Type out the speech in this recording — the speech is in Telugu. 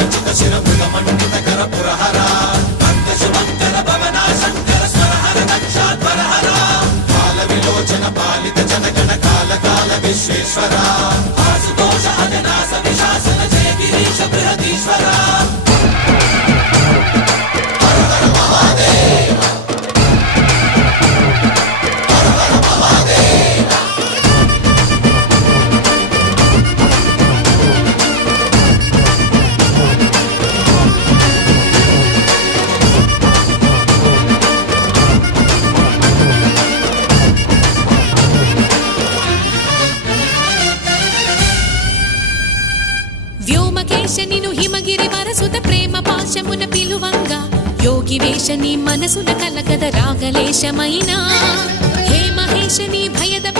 విశ్వేశ్వరా ఆశుతోష అజనాస విశాసన జయ గిరీశ బృహదీశ్వరా హర హర మహాదేవ హర హర మహాదేవ వ్యోమకేశనిను హిమగిరి వరసుత ప్రేమ పాశమున పిలువంగా యోగి వేషని మనసున కలకద రాగలేశమైనా హే మహేశని భయద